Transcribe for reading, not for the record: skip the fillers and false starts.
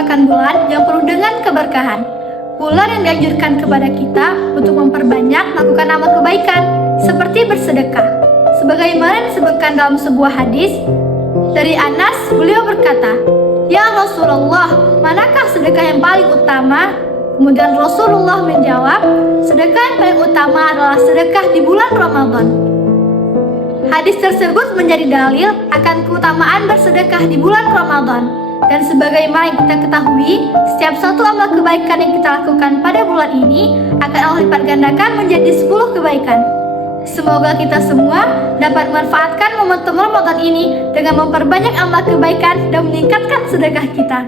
merupakan bulan yang penuh dengan keberkahan. Bulan yang dianjurkan kepada kita untuk memperbanyak melakukan amal kebaikan, seperti bersedekah. Sebagaimana disebutkan dalam sebuah hadis, dari Anas, beliau berkata, "Ya Rasulullah, manakah sedekah yang paling utama?" Kemudian Rasulullah menjawab, "Sedekah yang paling utama adalah sedekah di bulan Ramadan." Hadis tersebut menjadi dalil akan keutamaan bersedekah di bulan Ramadan. Dan sebagaimana yang kita ketahui, setiap satu amal kebaikan yang kita lakukan pada bulan ini akan Allah lipat gandakan menjadi 10 kebaikan. Semoga kita semua dapat memanfaatkan momentum Ramadan ini dengan memperbanyak amal kebaikan dan meningkatkan sedekah kita.